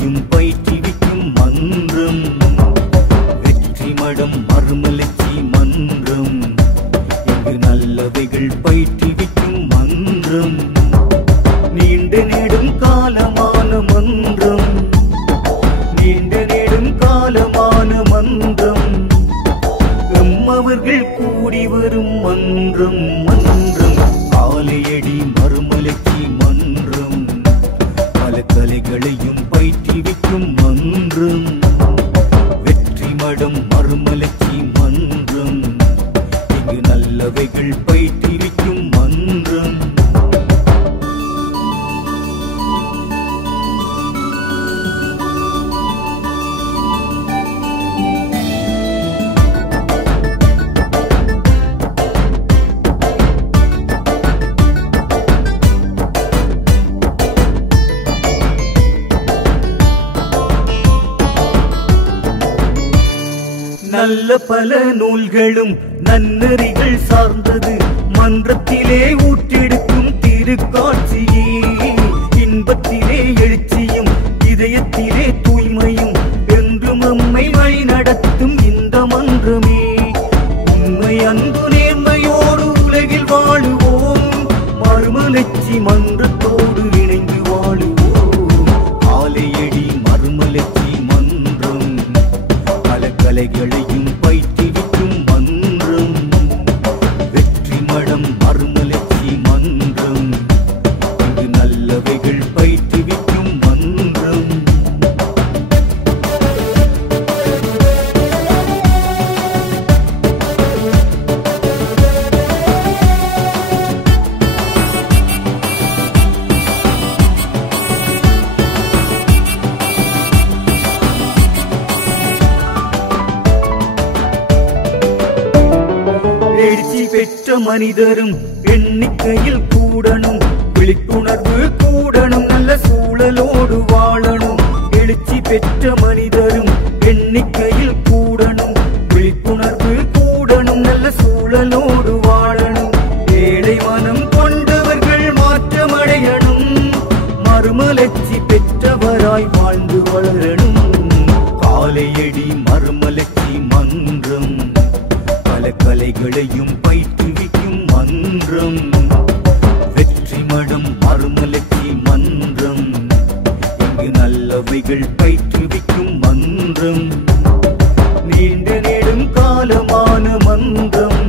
கலைகளையும் பயிற்றுவிக்கும் மன்றம் வெற்றி மடம் மறுமலர்ச்சி மன்றம் இங்கு நல்லவைகள் பயிற்றுவிக்கும் மன்றம் நீண்ட நெடும் காலமான மன்றம் நீண்ட நெடும் காலமான மன்றம் எம்மவர்கள் கூடி வரும் மன்றம் மன்றம் காலையடி மறுமலர்ச்சி மன்றம் பல கலைகளையும் பயிற்றுவிக்கும் மன்றம் வெற்றி மடம் மறுமலர்ச்சி மன்றம் இங்கு நல்லவைகள் பயிற்றுவிக்கும் மன்றம் நல்ல பல நூல்களும் நன்னறிகள் சார்ந்தது மன்றத்திலே ஊற்றெடுக்கும் திருக்காட்சியே இன்பத்திலே எழுச்சியும் இதயத்திலே தூய்மையும் என்றும் நம்மை வழி நடத்தும் இந்த மன்றமே உண்மை அன்பு நேர்மையோடு உலகில் வாழுவோம் மறுமலர்ச்சி மன்றத்தோடு இணைந்து வாழுவோம் காலையடி மறுமலர்ச்சி மன்றம் பல கலைகளையும் பயிற்றுவிக்கும் மன்றம் வெற்றி மடம் மறுமலர்ச்சி மன்றம் இங்கு நல்லவைகள் பயிற்றுவிக்கும் மன்றம் எழுச்சி பெற்ற மனிதரும் எண்ணிக்கையில் கூடணும் விழிப்புணர்வு கூடணும் நல்ல சூழலோடு வாழணும் எழுச்சி பெற்ற மனிதரும் எண்ணிக்கையில் கூடணும் விழிப்புணர்வு கூடணும் நல்ல சூழலோடு வாழணும் ஏழை மனம் கொண்டவர்கள் மாற்றமடையணும் மறுமலர்ச்சி பெற்றவராய் வாழ்ந்து வளரணும் காலையடி மறுமலர்ச்சி மன்றம் பல கலைகளையும் பயிற்றுவிக்கும் மன்றம் வெற்றி மடம் மறுமலர்ச்சி மன்றம் இங்கு நல்லவைகள் பயிற்றுவிக்கும் மன்றம் நீண்ட நெடும் காலமான மன்றம்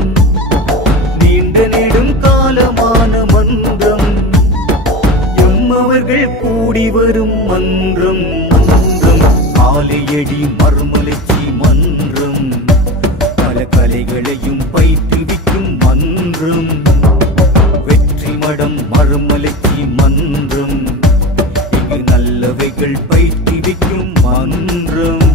நீண்ட நெடும் காலமான மன்றம் எம்மவர்கள் கூடி வரும் மன்றம் மன்றம் காலையடி மறுமலர்ச்சி மன்றம் பல கலைகளையும் பயிற்றுவிக்கும் மன்றம் வெற்றி மடம் மறுமலர்ச்சி மன்றம் இங்கு நல்லவைகள் பயிற்றுவிக்கும் மன்றம்